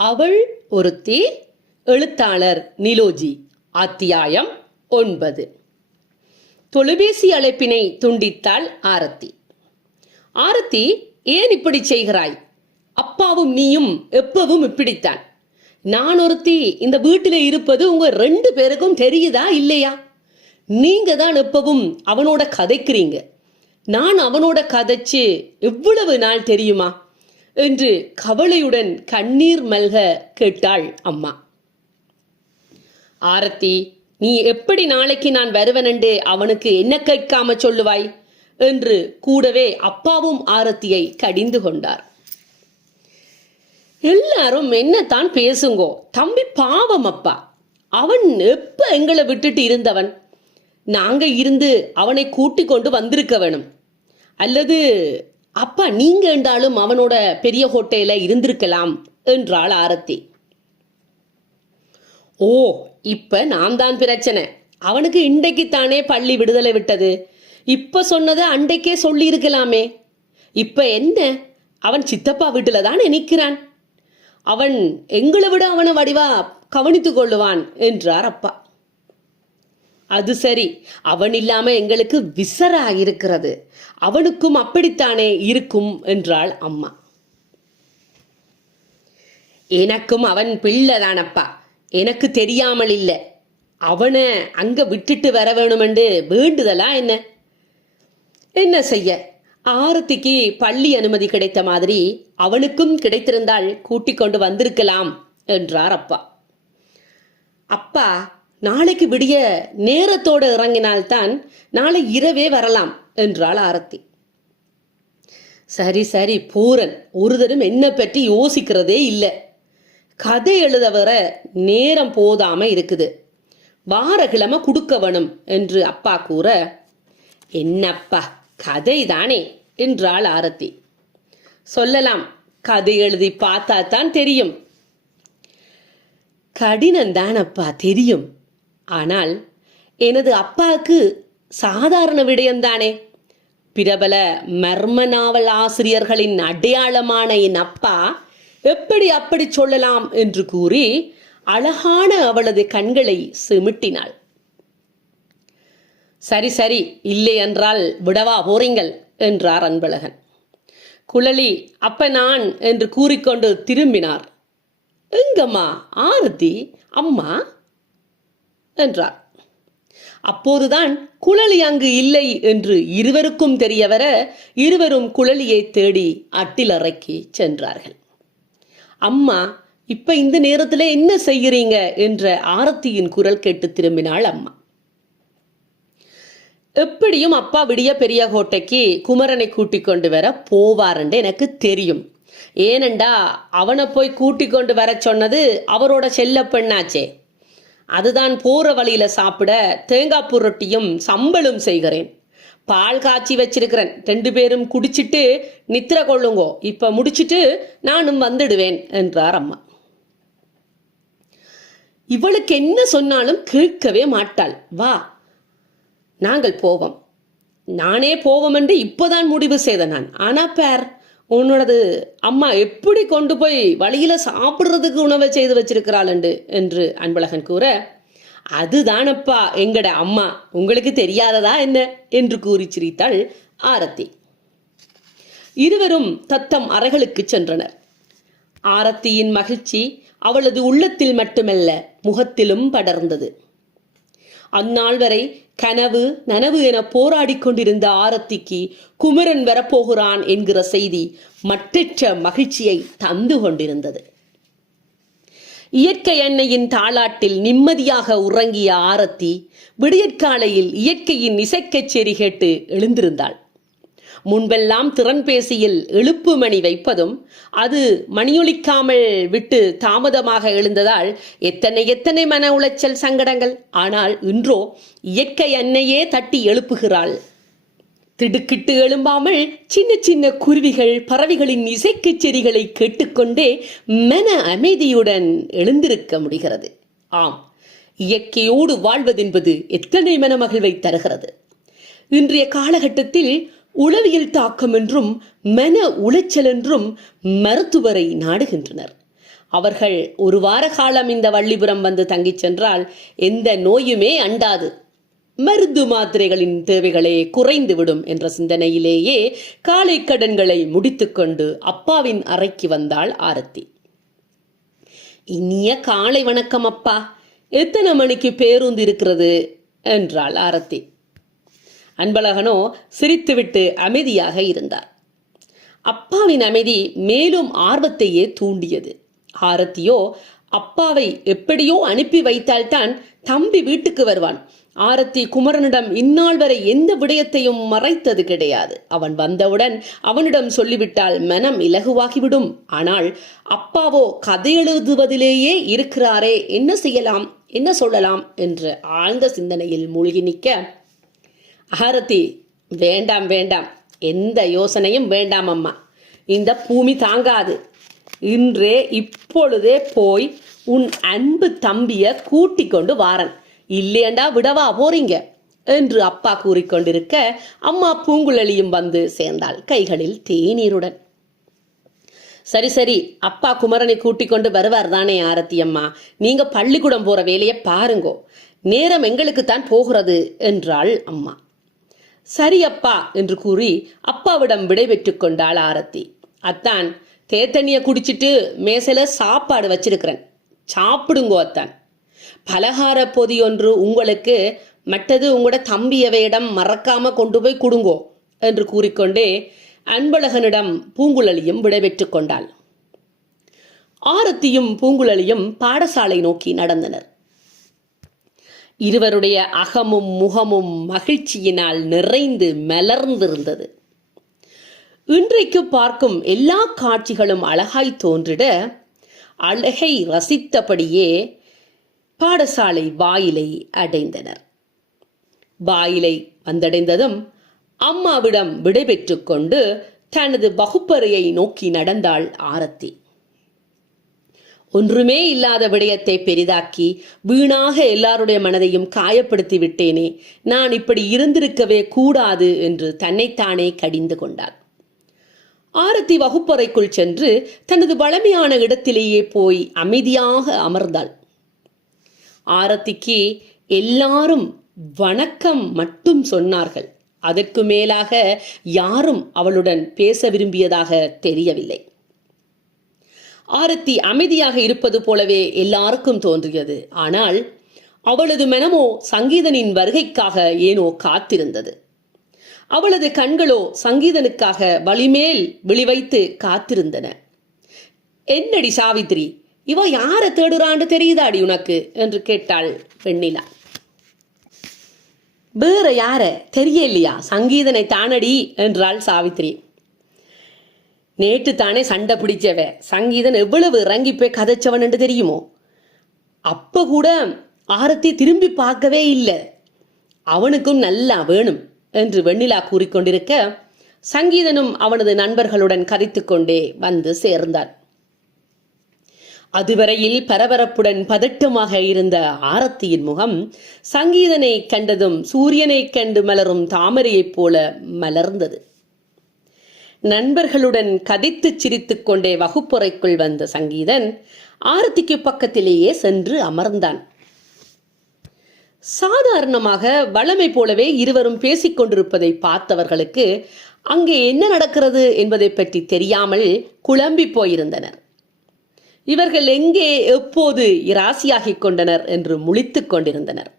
அவள் ஒருத்தி. எழுத்தாளர் நிலோஜி. அத்தியாயம் 9. தொலைபேசி அழைப்பினை துண்டித்தாள் ஆரத்தி. ஆரத்தி, ஏன் இப்படி செய்கிறாய்? அப்பாவும் நீயும் எப்பவும் இப்படித்தான். நான் ஒருத்தி இந்த வீட்டில் இருப்பது உங்க 2 பேருக்கும் தெரியுதா இல்லையா? நீங்க தான் எப்பவும் அவனோட கதைக்கிறீங்க. நான் அவனோட கதைச்சு எவ்வளவு நாள் தெரியுமா என்று கவலையுடன் கண்ணீர் மல்க கேட்டாள் அம்மா. ஆரத்தி, நீ எப்படி நாளைக்கு நான் வருவனென்று அவனுக்கு என்ன கேட்காம சொல்லுவாய் என்று கூடவே அப்பாவும் ஆரத்தியை கடிந்து கொண்டார். எல்லாரும் என்னத்தான் பேசுங்கோ, தம்பி பாவம் அப்பா. அவன் எப்ப எங்களை விட்டுட்டு இருந்தவன். நாங்க இருந்து அவனை கூட்டிக் கொண்டு வந்திருக்க வேணும். அல்லது அப்பா நீங்க என்றாலும் அவனோட பெரிய ஹோட்டல இருந்திருக்கலாம் என்றாள் ஆரத்தி. ஓ, இப்ப நான் தான் பிரச்சனை. அவனுக்கு இன்றைக்குத்தானே பள்ளி விடுதலை விட்டது. இப்ப சொன்னதை அன்றைக்கே சொல்லி இருக்கலாமே. இப்ப என்ன, அவன் சித்தப்பா வீட்டுல தான் நிற்கிறான். அவன் எங்களை விட அவனை வடிவா கவனித்துக் கொள்ளுவான் என்றார் அப்பா. அது சரி, அவன் இல்லாம எங்களுக்கு விசரா இருக்கிறது. அவனுக்கும் அப்படித்தானே இருக்கும் என்றாள் அம்மா. எனக்கும் அவன் பிள்ளைதானப்பா, எனக்கு தெரியாமல் இல்லை. அவனை அங்க விட்டுட்டு வர வேணும் என்று வேண்டுதலா என்ன? என்ன செய்ய, ஆரத்திக்கு பள்ளி அனுமதி கிடைத்த மாதிரி அவனுக்கும் கிடைத்திருந்தால் கூட்டிக் கொண்டு வந்திருக்கலாம் என்றார் அப்பா. அப்பா, நாளைக்கு விடிய நேரத்தோடு இறங்கினால்தான் நாளை இரவே வரலாம் என்றாள் ஆரத்தி. சரி சரி பூரன், ஒருதரும் என்ன பற்றி யோசிக்கிறதே இல்லை. கதை எழுத வர நேரம் போதாம இருக்குது. வாரக்கிழமை கொடுக்க வேணும் என்று அப்பா கூற, என்னப்பா கதை தானே என்றாள் ஆரத்தி. சொல்லலாம், கதை எழுதி பார்த்தா தான் தெரியும். கடினம்தானப்பா தெரியும். ஆனால் எனது அப்பாவுக்கு சாதாரண விடயம்தானே. பிரபல மர்ம நாவல் ஆசிரியர்களின் அடையாளமான என் அப்பா எப்படி அப்படி சொல்லலாம் என்று கூறி அழகான அவளது கண்களை சிமிட்டினாள். சரி சரி, இல்லை என்றால் விடவா போறீங்கள் என்றார் அன்பழகன். குழலி அப்ப நான் என்று கூறிக்கொண்டு திரும்பினார். எங்கம்மா ஆரத்தி, அம்மா என்றார். அப்போதுதான் குழலி அங்கு இல்லை என்று இருவருக்கும் தெரியவர இருவரும் குழலியை தேடி அட்டிலறைக்கு சென்றார்கள். அம்மா, இப்ப இந்த நேரத்துல என்ன செய்கிறீங்க என்ற ஆரத்தியின் குரல் கேட்டு திரும்பினாள் அம்மா. எப்படியும் அப்பா விடிய பெரிய கோட்டைக்கு குமரனை கூட்டிக் கொண்டு வர போவார்ன்னு எனக்கு தெரியும். ஏனண்டா அவனை போய் கூட்டிக் கொண்டு வர சொன்னது அவரோட செல்ல பெண்ணாச்சே. அதுதான் போற வழியில சாப்பிட தேங்காய் ரொட்டியும் சம்பளும் செய்கிறேன். பால் காய்ச்சி வச்சிருக்கிறேன். 2 பேரும் குடிச்சிட்டு நித்திர கொள்ளுங்கோ. இப்ப முடிச்சிட்டு நானும் வந்துடுவேன் என்றார் அம்மா. இவளுக்கு என்ன சொன்னாலும் கேட்கவே மாட்டாள். வா, நாங்கள் போவோம். நானே போவோம் என்று இப்போதான் முடிவு செய்த நான். ஆனா பேர், உன்னோடது அம்மா எப்படி கொண்டு போய் வழியில சாப்பிடுறதுக்கு உணவை செய்து வச்சிருக்கிறாள் என்று அன்பழகன் கூற, அதுதானப்பா எங்கட அம்மா, உங்களுக்கு தெரியாததா என்ன என்று கூறி சிரித்தாள் ஆரத்தி. இருவரும் தத்தம் அறைகளுக்கு சென்றனர். ஆரத்தியின் மகிழ்ச்சி அவளது உள்ளத்தில் மட்டுமல்ல முகத்திலும் படர்ந்தது. அந்நாள் வரை கனவு நனவு என போராடி கொண்டிருந்த ஆரத்திக்கு குமரன் வரப்போகிறான் என்கிற செய்தி மற்றற்ற மகிழ்ச்சியை தந்து கொண்டிருந்தது. இயற்கை அன்னையின் தாளாட்டில் நிம்மதியாக உறங்கிய ஆரத்தி விடியற்காலையில் இயற்கையின் இசைக்கச்சேரி கேட்டு எழுந்திருந்தாள். முன்பெல்லாம் திறன்பேசியில் எழுப்பு மணி வைப்பதும் அது மணியொலிக்காமல் விட்டு தாமதமாக எழுந்ததால் எத்தனை மன உளைச்சல் சங்கடங்கள். ஆனால் இன்றோ இயற்கை அன்னையே தட்டி எழுப்புகிறாள். திடுக்கிட்டு எழும்பாமல் சின்ன சின்ன குருவிகள் பறவைகளின் இசைக்கச்சேரிகளை கேட்டுக்கொண்டே மன அமைதியுடன் எழுந்திருக்க முடிகிறது. ஆம், இயற்கையோடு வாழ்வதென்பது எத்தனை மனமகிழ்வை தருகிறது. இன்றைய காலகட்டத்தில் உளவியல் தாக்கம் என்றும் மன உளைச்சல் என்றும் மருத்துவரை நாடுகின்றனர். அவர்கள் ஒரு வார காலம் இந்த வள்ளிபுரம் வந்து தங்கிச் சென்றால் எந்த நோயுமே அண்டாது, மருந்து மாத்திரைகளின் தேவைகளே குறைந்துவிடும் என்ற சிந்தனையிலேயே காலை கடன்களை முடித்துக்கொண்டு அப்பாவின் அறைக்கு வந்தாள் ஆரத்தி. இனிய காலை வணக்கம் அப்பா, எத்தனை மணிக்கு பேருந்து இருக்கிறது என்றாள் ஆரத்தி. அன்பழகனோ சிரித்துவிட்டு அமைதியாக இருந்தார். அப்பாவின் அமைதி மேலும் ஆர்வத்தையே தூண்டியது. ஆரத்தியோ அப்பாவை எப்படியோ அனுப்பி வைத்தால்தான் தம்பி வீட்டுக்கு வருவான். ஆரத்தி குமரனிடம் இந்நாள் வரை எந்த விடயத்தையும் மறைத்தது கிடையாது. அவன் வந்தவுடன் அவனிடம் சொல்லிவிட்டால் மனம் இலகுவாகிவிடும். ஆனால் அப்பாவோ கதை எழுதுவதிலேயே இருக்கிறாரே, என்ன செய்யலாம், என்ன சொல்லலாம் என்று ஆழ்ந்த சிந்தனையில் மூழ்கி நிற்க, ஆரத்தி, வேண்டாம் வேண்டாம், எந்த யோசனையும் வேண்டாம் அம்மா, இந்த பூமி தாங்காது. இன்றே இப்பொழுதே போய் உன் அன்பு தம்பிய கூட்டிக் கொண்டு வாரன், இல்லையண்டா விடவா போறீங்க என்று அப்பா கூறிக்கொண்டிருக்க அம்மா பூங்குழலியும் வந்து சேர்ந்தாள், கைகளில் தேநீருடன். சரி சரி, அப்பா குமரனை கூட்டிக் கொண்டு வருவார் தானே ஆரத்தி அம்மா, நீங்க பள்ளிக்கூடம் போற வேலையை பாருங்கோ, நேரம் எங்களுக்குத்தான் போகிறது என்றாள் அம்மா. சரி அப்பா என்று கூறி அப்பாவிடம் விடை பெற்றுக் கொண்டாள் ஆரத்தி. அத்தான், தேத்தண்ணிய குடிச்சிட்டு மேசையில சாப்பாடு வச்சிருக்கிறேன், சாப்பிடுங்கோ அத்தான். பலகார பொதி ஒன்று உங்களுக்கு, மற்றது உங்களோட தம்பியவையிடம் மறக்காம கொண்டு போய் கொடுங்கோ என்று கூறிக்கொண்டே அன்பழகனிடம் பூங்குழலியும் விடைபெற்றுக் கொண்டாள். ஆரத்தியும் பூங்குழலியும் பாடசாலை நோக்கி நடந்தனர். இருவருடைய அகமும் முகமும் மகிழ்ச்சியினால் நிறைந்து மலர்ந்திருந்தது. இன்றைக்கு பார்க்கும் எல்லா காட்சிகளும் அழகாய் தோன்றிட அழகை ரசித்தபடியே பாடசாலை வாயிலை அடைந்தனர். வாயிலை வந்தடைந்ததும் அம்மாவிடம் விடைபெற்றுக் கொண்டு தனது வகுப்பறையை நோக்கி நடந்தாள் ஆரத்தி. ஒன்றுமே இல்லாத விடயத்தை பெரிதாக்கி வீணாக எல்லாருடைய மனதையும் காயப்படுத்தி விட்டேனே, நான் இப்படி இருந்திருக்கவே கூடாது என்று தன்னைத்தானே கடிந்து கொண்டாள். ஆரத்தி வகுப்பறைக்குள் சென்று தனது வளமையான இடத்திலேயே போய் அமைதியாக அமர்ந்தாள். ஆரத்திக்கு எல்லாரும் வணக்கம் மட்டும் சொன்னார்கள். அதற்கு மேலாக யாரும் அவளுடன் பேச விரும்பியதாக தெரியவில்லை. ஆரத்தி அமைதியாக இருப்பது போலவே எல்லாருக்கும் தோன்றியது. ஆனால் அவளது மனமோ சங்கீதனின் வருகைக்காக ஏனோ காத்திருந்தது. அவளது கண்களோ சங்கீதனுக்காக வழிமேல் விழிவைத்து காத்திருந்தன. என்னடி சாவித்ரி, இவ யார தேடுறான்னு தெரியுதாடி உனக்கு என்று கேட்டாள் வெண்ணிலா. வேற யார தெரியலையா, சங்கீதனை தானடி என்றாள் சாவித்ரி. நேற்று தானே சண்டை பிடிச்சவ சங்கீதன் எவ்வளவு இறங்கி போய் கதைச்சவன் என்று தெரியுமோ? அப்ப கூட ஆரத்தி திரும்பி பார்க்கவே இல்லை. அவனுக்கும் நல்லா வேணும் என்று வெண்ணிலா கூறிக்கொண்டிருக்க சங்கீதனும் அவனது நண்பர்களுடன் கதைத்துக் கொண்டே வந்து சேர்ந்தான். அதுவரையில் பரபரப்புடன் பதட்டமாக இருந்த ஆரத்தியின் முகம் சங்கீதனை கண்டதும் சூரியனை கண்டு மலரும் தாமரையைப் போல மலர்ந்தது. நண்பர்களுடன் கதைத்து சிரித்துக் கொண்டே வகுப்பறைக்குள் வந்த சங்கீதன் ஆரத்திக்கு பக்கத்திலேயே சென்று அமர்ந்தான். சாதாரணமாக வளமை போலவே இருவரும் பேசிக் கொண்டிருப்பதை பார்த்தவர்களுக்கு அங்கே என்ன நடக்கிறது என்பதை பற்றி தெரியாமல் குழம்பி போயிருந்தனர். இவர்கள் எங்கே எப்போது இராசியாகிக் கொண்டனர் என்று முழித்துக் கொண்டிருந்தனர்.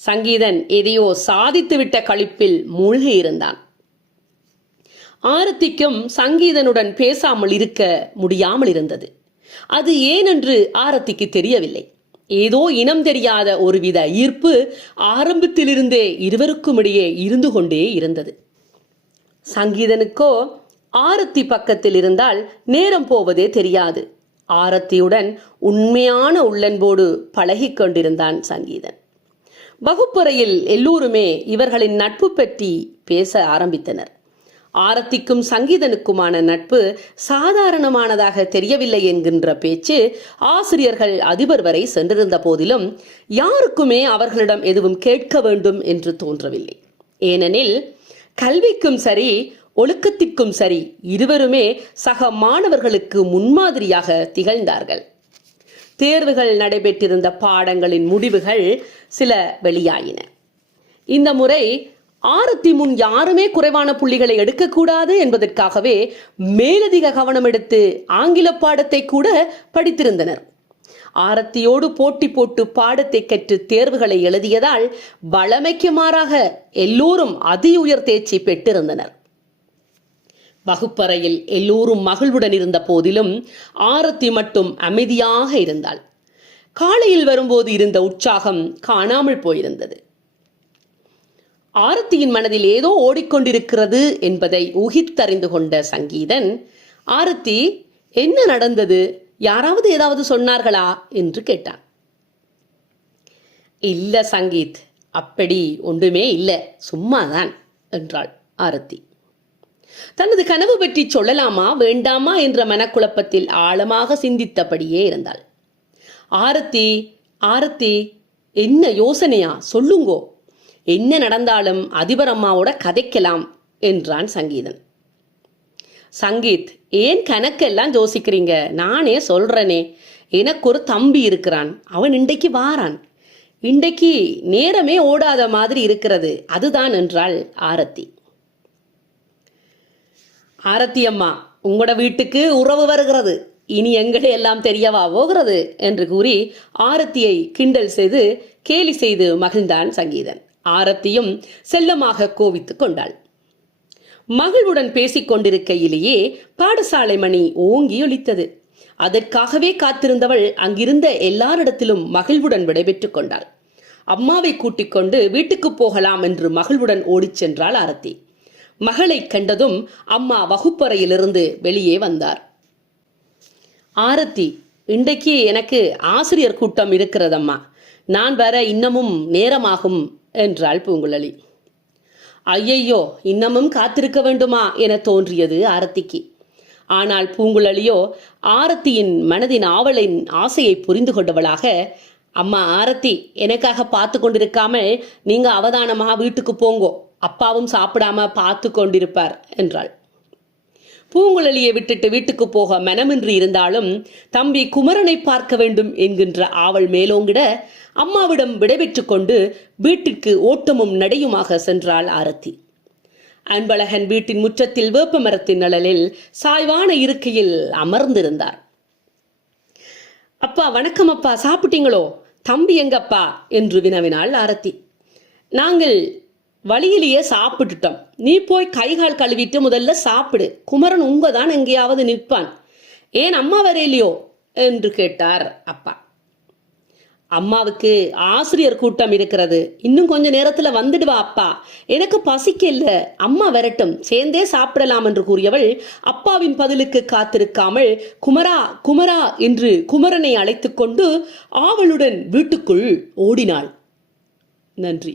சங்கீதன் எதையோ சாதித்துவிட்ட களிப்பில் மூழ்கி இருந்தான். ஆரத்திக்கும் சங்கீதனுடன் பேசாமல் இருக்க முடியாமல் இருந்தது. அது ஏனென்று ஆரத்திக்கு தெரியவில்லை. ஏதோ இனம் தெரியாத ஒருவித ஈர்ப்பு ஆரம்பத்திலிருந்தே இருவருக்கும் இடையே இருந்து கொண்டே இருந்தது. சங்கீதனுக்கோ ஆரத்தி பக்கத்தில் இருந்தால் நேரம் போவதே தெரியாது. ஆரத்தியுடன் உண்மையான உள்ளன்போடு பழகி கொண்டிருந்தான் சங்கீதன். வகுப்பறையில் எல்லோருமே இவர்களின் நட்பு பற்றி பேச ஆரம்பித்தனர். ஆரத்திக்கும் சங்கீதனுக்குமான நட்பு சாதாரணமானதாக தெரியவில்லை என்கின்ற பேச்சு ஆசிரியர்கள் அதிபர் வரை சென்றிருந்த போதிலும் யாருக்குமே அவர்களிடம் எதுவும் கேட்க வேண்டும் என்று தோன்றவில்லை. ஏனெனில் கல்விக்கும் சரி ஒழுக்கத்திற்கும் சரி இருவருமே சக மாணவர்களுக்கு முன்மாதிரியாக திகழ்ந்தார்கள். தேர்வுகள் நடைபெற்றிருந்த பாடங்களின் முடிவுகள் சில வெளியாயின. இந்த முறை ஆரத்தி முன் யாருமே குறைவான புள்ளிகளை எடுக்கக்கூடாது என்பதற்காகவே மேலதிக கவனம் எடுத்து ஆங்கில பாடத்தை கூட படித்திருந்தனர். ஆரத்தியோடு போட்டி போட்டு பாடத்தை கற்று தேர்வுகளை எழுதியதால் வழமைக்கு மாறாக எல்லோரும் அதி உயர் தேர்ச்சி பெற்றிருந்தனர். வகுப்பறையில் எல்லோரும் மகிழ்வுடன் இருந்த போதிலும் ஆரத்தி மட்டும் அமைதியாக இருந்தாள். காலையில் வரும்போது இருந்த உற்சாகம் காணாமல் போயிருந்தது. ஆரத்தியின் மனதில் ஏதோ ஓடிக்கொண்டிருக்கிறது என்பதை ஊகித்தறிந்து கொண்ட சங்கீதன், ஆரத்தி, என்ன நடந்தது? யாராவது ஏதாவது சொன்னார்களா என்று கேட்டான். இல்ல சங்கீத், அப்படி ஒன்றுமே இல்லை, சும்மாதான் என்றாள் ஆரத்தி. தனது கனவு பற்றி சொல்லலாமா வேண்டாமா என்ற மனக்குழப்பத்தில் ஆழமாக சிந்தித்தபடியே இருந்தாள். ஆரத்தி, ஆரத்தி, என்ன யோசனையா? சொல்லுங்கோ. என்ன நடந்தாலும் அதிபர் அம்மாவோட கதைக்கலாம் என்றான் சங்கீதன். சங்கீத், ஏன் கணக்கெல்லாம் யோசிக்கிறீங்க? நானே சொல்றேனே, எனக்கு ஒரு தம்பி இருக்கிறான். அவன் இன்றைக்கு வாரான். இன்றைக்கு நேரமே ஓடாத மாதிரி இருக்கிறது, அதுதான் என்றாள் ஆரத்தி. ஆரத்தி அம்மா, உங்களோட வீட்டுக்கு உறவு வருகிறது, இனி எங்களை எல்லாம் தெரியவா போகிறது என்று கூறி ஆரத்தியை கிண்டல் செய்து கேலி செய்து மகிழ்ந்தான் சங்கீதன். ஆரத்தியும் செல்லமாக கோவித்துக் கொண்டாள். மகிழ்வுடன் பேசிக் கொண்டிருக்கையிலேயே பாடசாலை மணி ஓங்கி ஒலித்தது. அதற்காகவே காத்திருந்தவள் அங்கிருந்த எல்லாரிடத்திலும் மகிழ்வுடன் விடைபெற்றுக் கொண்டாள். அம்மாவை கூட்டிக் கொண்டு வீட்டுக்கு போகலாம் என்று மகிழ்வுடன் ஓடிச் சென்றாள் ஆரத்தி. மகளை கண்டதும் அம்மா வகுப்பறையிலிருந்து வெளியே வந்தார். ஆரத்தி, இன்றைக்கு எனக்கு ஆசிரியர் கூட்டம் இருக்கிறதம்மா, நான் வர இன்னமும் நேரமாகும் என்றாள் பூங்குழலி. ஐயையோ, இன்னமும் காத்திருக்க வேண்டுமா என தோன்றியது ஆரத்திக்கு. ஆனால் பூங்குழலியோ ஆரத்தியின் மனதின் ஆவலின் ஆசையை புரிந்து கொண்டவளாக, அம்மா ஆரத்தி, எனக்காக பார்த்து கொண்டிருக்காமல் நீங்க அவதானமாக வீட்டுக்கு போங்கோ, அப்பாவும் சாப்பிடாம பார்த்து கொண்டிருப்பார் என்றாள். பூங்குழலியை விட்டுட்டு வீட்டுக்கு போக மனமின்றி இருந்தாலும் தம்பி குமரனை பார்க்க வேண்டும் என்கின்ற ஆவல் மேலோங்கிட அம்மாவிடம் விடைபெற்றுக் கொண்டு வீட்டிற்கு ஓட்டமும் நடையுமாக சென்றாள் ஆரத்தி. அன்பழகன் வீட்டின் முற்றத்தில் வேப்ப மரத்தின் நிழலில் சாய்வான இருக்கையில் அமர்ந்திருந்தார். அப்பா வணக்கம். அப்பா, சாப்பிட்டீங்களோ? தம்பி எங்கப்பா என்று வினவினாள் ஆரத்தி. நாங்கள் வழியிலேயே சாப்பிட்டுட்டோம், நீ போய் கைகால் கழுவிட்டு முதல்ல சாப்பிடு, குமரன் உங்கதான் எங்கேயாவது நிற்பான். ஏன் அம்மா வரையிலையோ என்று கேட்டார் அப்பா. அம்மாவுக்கு ஆசிரியர் கூட்டம் இருக்கிறது, இன்னும் கொஞ்ச நேரத்துல வந்துடுவா அப்பா, எனக்கு பசிக்கல, அம்மா வரட்டும், சேர்ந்தே சாப்பிடலாம் என்று கூறியவள் அப்பாவின் பதிலுக்கு காத்திருக்காமல் குமரா குமரா என்று குமரனை அழைத்துக் கொண்டு ஆவலுடன் வீட்டுக்குள் ஓடினாள். நன்றி.